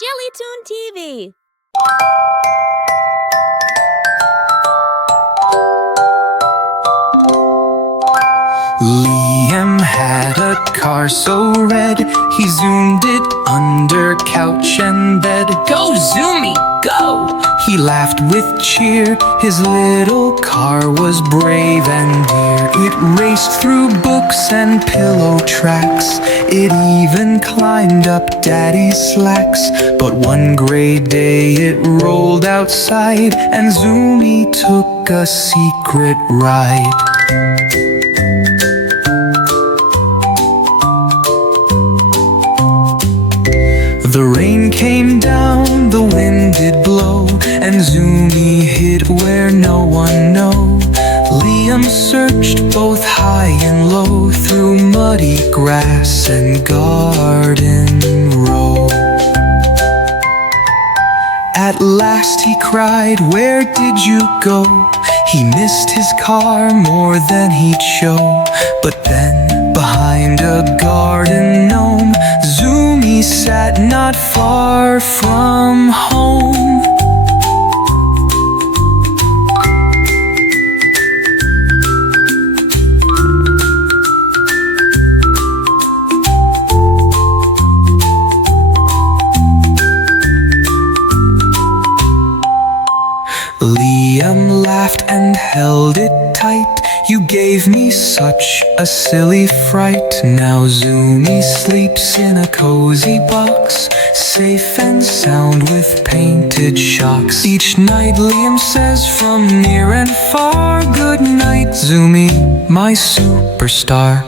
Jellytoon TV. Liam had a car so red, he zoomed it under couch and bed. Go, Zoomy, go! He laughed with cheer, his little car was brave and dear. It raced through books and pillow tracks, it even climbed up Daddy's slacks. But one gray day it rolled outside, and Zoomy took a secret ride. The rain came down, the wind did blow, and Zoomy hid where no one know. Liam searched both high and low, through muddy grass and garden row. At last he cried, "Where did you go?" He missed his car more than he'd show. But then, behind a garden gnome, Zoomy sat not far from home. Liam laughed and held it tight. "You gave me such a silly fright." Now Zoomy sleeps in a cozy box, safe and sound with painted shocks. Each night Liam says from near and far, "Good night, Zoomy, my superstar."